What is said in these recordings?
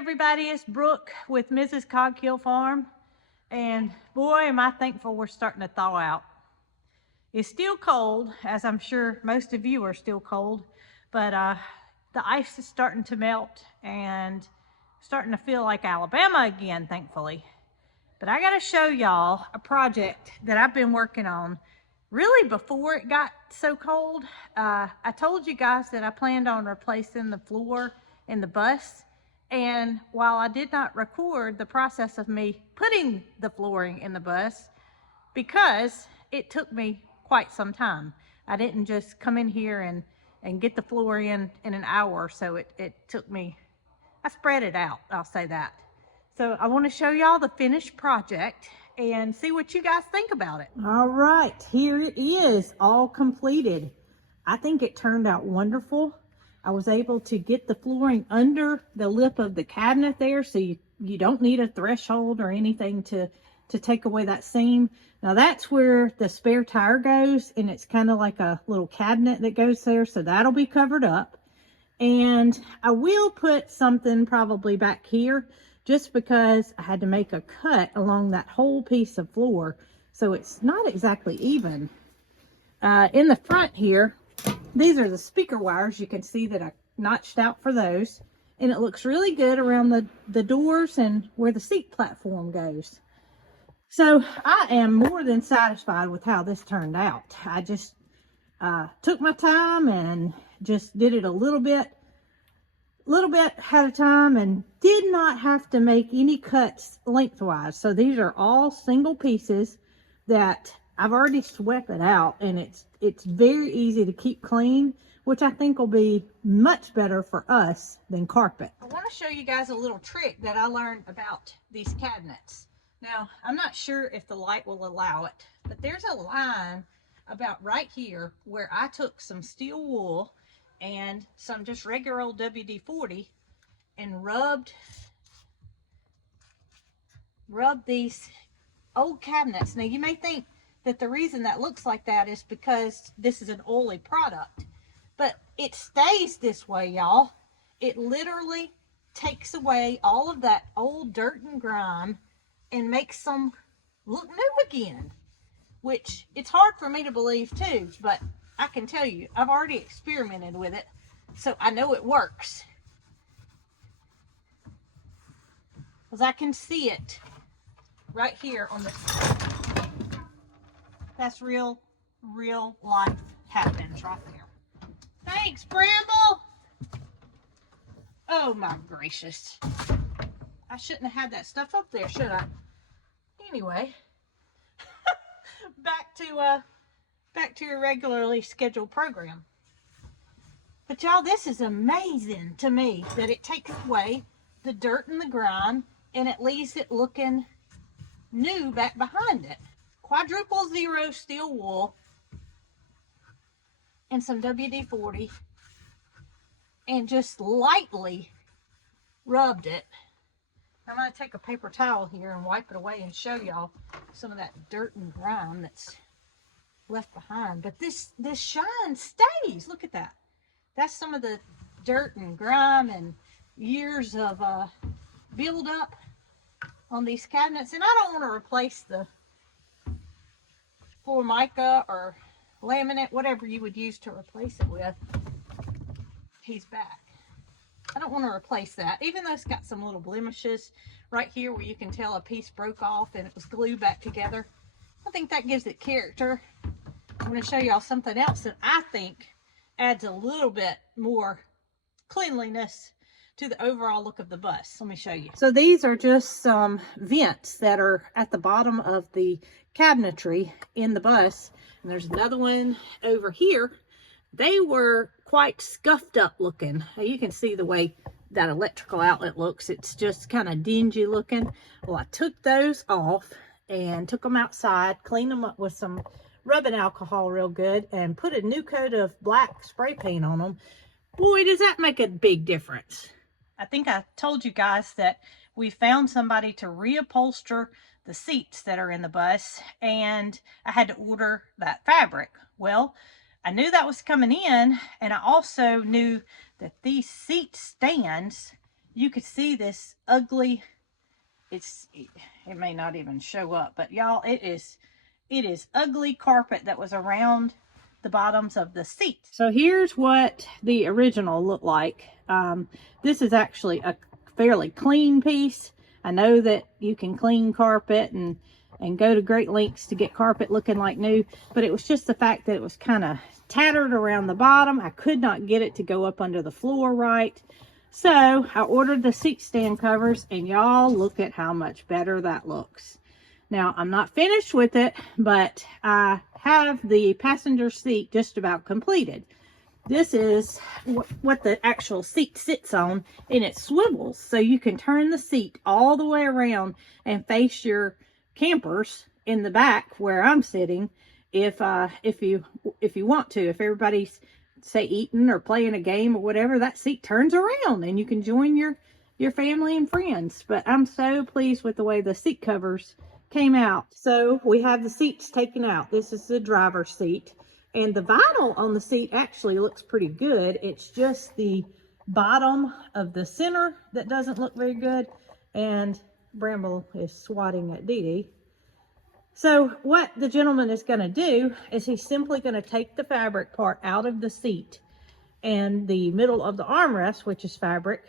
everybody, it's Brooke with Mrs. Cog Hill Farm, and boy am I thankful we're starting to thaw out. It's still cold, as I'm sure most of you are still cold, but the ice is starting to melt and starting to feel like Alabama again, thankfully. But I gotta show y'all a project that I've been working on really before it got so cold. I told you guys that I planned on replacing the floor in the bus. And while I did not record the process of me putting the flooring in the bus, because it took me quite some time. I didn't just come in here and get the floor in an hour or so. It took me, I spread it out, I'll say that. So I want to show y'all the finished project and see what you guys think about it. All right, here it is, all completed. I think it turned out wonderful. I was able to get the flooring under the lip of the cabinet there, so you don't need a threshold or anything to take away that seam. Now that's where the spare tire goes, and it's kind of like a little cabinet that goes there, so that'll be covered up. And I will put something probably back here, just because I had to make a cut along that whole piece of floor, so it's not exactly even. In the front here, these are the speaker wires. You can see that I notched out for those, and it looks really good around the doors and where the seat platform goes. So I am more than satisfied with how this turned out. I just took my time and just did it a little bit at a time, and did not have to make any cuts lengthwise. So these are all single pieces that I've already swept it out, and it's very easy to keep clean, which I think will be much better for us than carpet. I want to show you guys a little trick that I learned about these cabinets. Now, I'm not sure if the light will allow it, but there's a line about right here where I took some steel wool and some just regular old WD-40 and rubbed these old cabinets. Now, you may think that the reason that looks like that is because this is an oily product, but it stays this way, y'all. It literally takes away all of that old dirt and grime and makes them look new again, which it's hard for me to believe too, but I can tell you, I've already experimented with it, so I know it works. Because I can see it right here on the, that's real life happens right there. Thanks, Bramble. Oh my gracious. I shouldn't have had that stuff up there, should I? Anyway, back to your regularly scheduled program. But y'all, this is amazing to me that it takes away the dirt and the grime and it leaves it looking new back behind it. Quadruple zero steel wool and some WD-40 and just lightly rubbed it. I'm going to take a paper towel here and wipe it away and show y'all some of that dirt and grime that's left behind. But this shine stays. Look at that. That's some of the dirt and grime and years of build up on these cabinets. And I don't want to replace the Formica or laminate, whatever you would use to replace it with. He's back. I don't want to replace that, even though it's got some little blemishes right here where you can tell a piece broke off and it was glued back together. I think that gives it character. I'm going to show y'all something else that I think adds a little bit more cleanliness to the overall look of the bus. Let me show you. So these are just some vents that are at the bottom of the cabinetry in the bus. And there's another one over here. They were quite scuffed up looking. You can see the way that electrical outlet looks. It's just kind of dingy looking. Well, I took those off and took them outside, cleaned them up with some rubbing alcohol real good, and put a new coat of black spray paint on them. Boy, does that make a big difference. I think I told you guys that we found somebody to reupholster the seats that are in the bus, and I had to order that fabric. Well, I knew that was coming in, and I also knew that these seat stands you could see this ugly, it may not even show up, but y'all, it is ugly carpet that was around the bottoms of the seat. So here's what the original looked like. This is actually a fairly clean piece. I know that you can clean carpet and go to great lengths to get carpet looking like new, but it was just the fact that it was kind of tattered around the bottom. I could not get it to go up under the floor right. So I ordered the seat stand covers, and y'all, look at how much better that looks. Now, I'm not finished with it, but I have the passenger seat just about completed. This is what the actual seat sits on, and it swivels, so you can turn the seat all the way around and face your campers in the back where I'm sitting if you want to. If everybody's, say, eating or playing a game or whatever, that seat turns around and you can join your family and friends. But I'm so pleased with the way the seat covers came out. So we have the seats taken out. This is the driver's seat, and the vinyl on the seat actually looks pretty good. It's just the bottom of the center that doesn't look very good, and Bramble is swatting at Dee Dee. So what the gentleman is going to do is he's simply going to take the fabric part out of the seat and the middle of the armrest, which is fabric,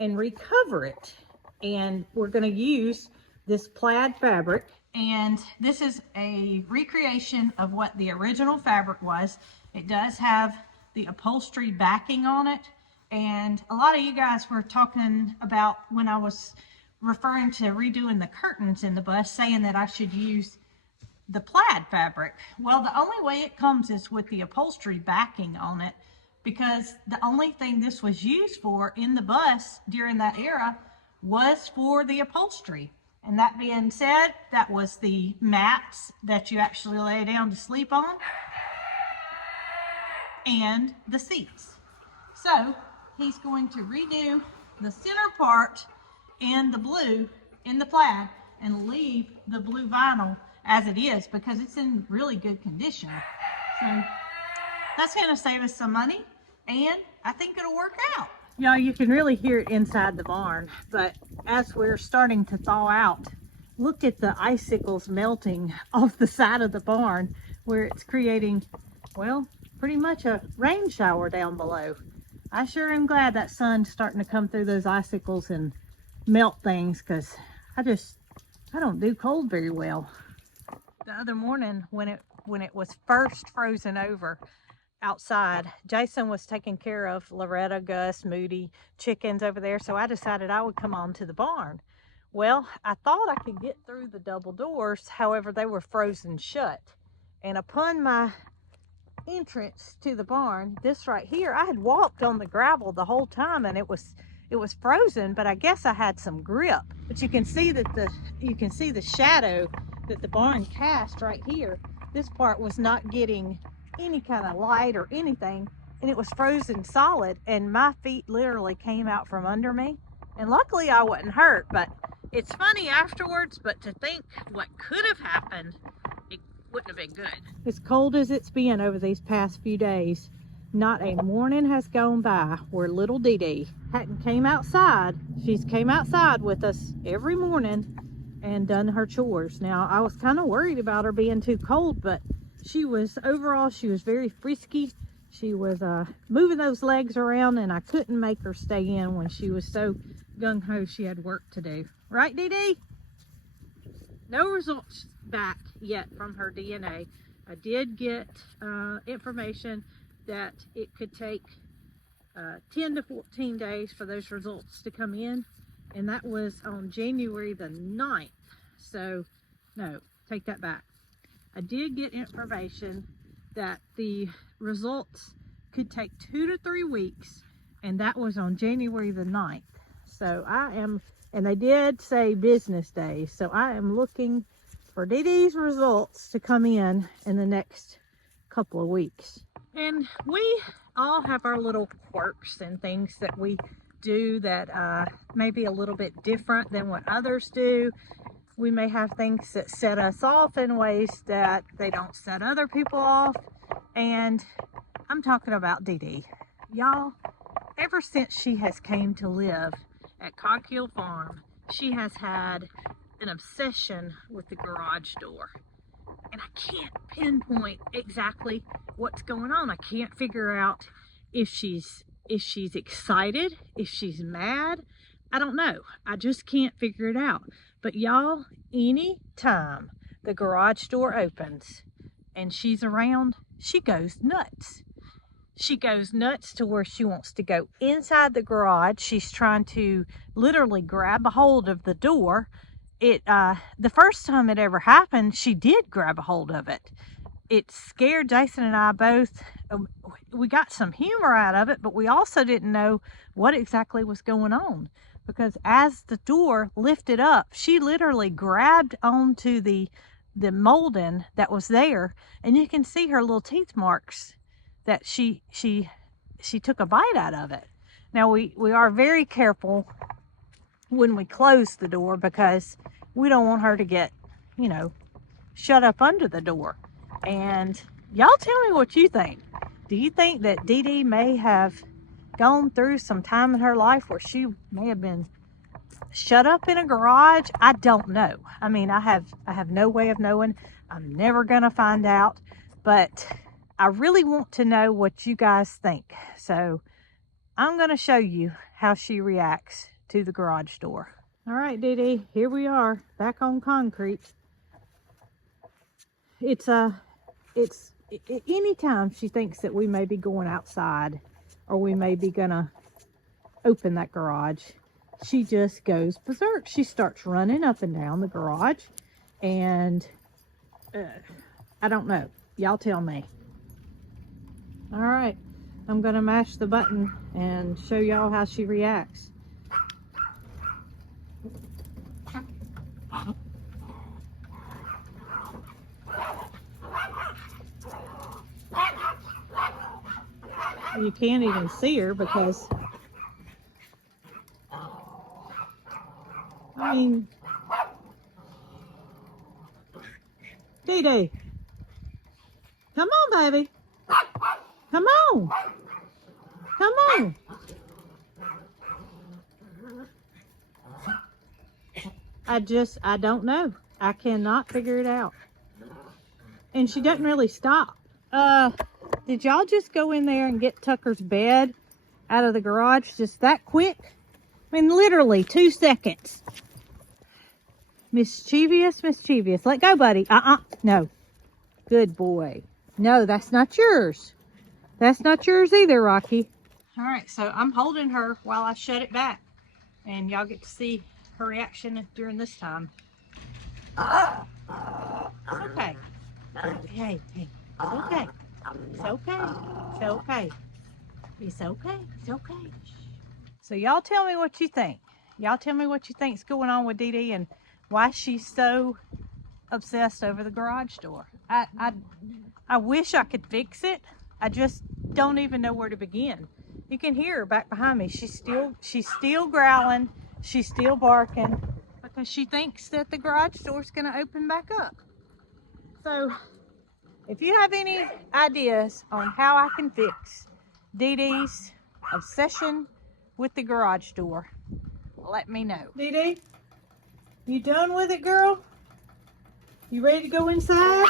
and recover it. And we're going to use this plaid fabric. And this is a recreation of what the original fabric was. It does have the upholstery backing on it. And a lot of you guys were talking about, when I was referring to redoing the curtains in the bus, saying that I should use the plaid fabric. Well, the only way it comes is with the upholstery backing on it, because the only thing this was used for in the bus during that era was for the upholstery. And that being said, that was the mats that you actually lay down to sleep on, and the seats. So he's going to redo the center part in the blue, in the plaid, and leave the blue vinyl as it is, because it's in really good condition. So that's going to save us some money, and I think it'll work out. Yeah, you can really hear it inside the barn, but as we're starting to thaw out, look at the icicles melting off the side of the barn, where it's creating, well, pretty much a rain shower down below. I sure am glad that sun's starting to come through those icicles and melt things, because I don't do cold very well. The other morning, when it was first frozen over outside, Jason was taking care of Loretta, Gus, Moody, chickens over there, so I decided I would come on to the barn. Well, I thought I could get through the double doors, however, they were frozen shut. And upon my entrance to the barn, this right here, I had walked on the gravel the whole time, and it was frozen, but I guess I had some grip. But you can see that the shadow that the barn cast right here. This part was not getting any kind of light or anything, and it was frozen solid, and my feet literally came out from under me. And luckily I wasn't hurt, but it's funny afterwards, but to think what could have happened, it wouldn't have been good. As cold as it's been over these past few days, not a morning has gone by where little Dee Dee hadn't came outside. She's came outside with us every morning and done her chores. Now, I was kind of worried about her being too cold, but she was very frisky. She was moving those legs around, and I couldn't make her stay in when she was so gung-ho she had work to do. Right, Dee Dee? No results back yet from her DNA. I did get information that it could take 10 to 14 days for those results to come in, and that was on January the 9th. So, no, take that back. I did get information that the results could take 2 to 3 weeks, and that was on January the 9th. So and they did say business days, so I am looking for Dee Dee's results to come in the next couple of weeks. And we all have our little quirks and things that we do that may be a little bit different than what others do. We may have things that set us off in ways that they don't set other people off. And I'm talking about Dee Dee. Y'all, ever since she has came to live at Cog Hill Farm, she has had an obsession with the garage door. And I can't pinpoint exactly what's going on. I can't figure out if she's excited, if she's mad. I don't know. I just can't figure it out. But y'all, anytime the garage door opens and she's around, she goes nuts. She goes nuts to where she wants to go inside the garage. She's trying to literally grab a hold of the door. The first time it ever happened, she did grab a hold of it. It scared Jason and I both. We got some humor out of it, but we also didn't know what exactly was going on, because as the door lifted up, she literally grabbed onto the molding that was there, and you can see her little teeth marks that she took a bite out of it. Now we are very careful when we close the door, because we don't want her to get, you know, shut up under the door. And y'all tell me what you think. Do you think that Dee Dee may have gone through some time in her life where she may have been shut up in a garage? I don't know. I mean, I have no way of knowing. I'm never gonna find out, but I really want to know what you guys think. So I'm gonna show you how she reacts to the garage door. All right, Dee Dee, here we are back on concrete. Anytime she thinks that we may be going outside or we may be gonna open that garage, she just goes berserk. She starts running up and down the garage, and I don't know. Y'all tell me. All right, I'm gonna mash the button and show y'all how she reacts. You can't even see her because, I mean, Dee Dee, come on, baby. Come on. Come on. I don't know. I cannot figure it out. And she doesn't really stop. Did y'all just go in there and get Tucker's bed out of the garage just that quick? I mean, literally 2 seconds. Mischievous. Let go, buddy. No. Good boy. No, that's not yours. That's not yours either, Rocky. All right, so I'm holding her while I shut it back, and y'all get to see her reaction during this time. Okay. Hey, it's okay. It's okay. It's okay. It's okay. It's okay. So y'all tell me what you think. Y'all tell me what you think's going on with Dee Dee and why she's so obsessed over the garage door. I wish I could fix it. I just don't even know where to begin. You can hear her back behind me. She's still growling. She's still barking because she thinks that the garage door's gonna open back up. So if you have any ideas on how I can fix Dee Dee's obsession with the garage door, let me know. Dee Dee, you done with it, girl? You ready to go inside?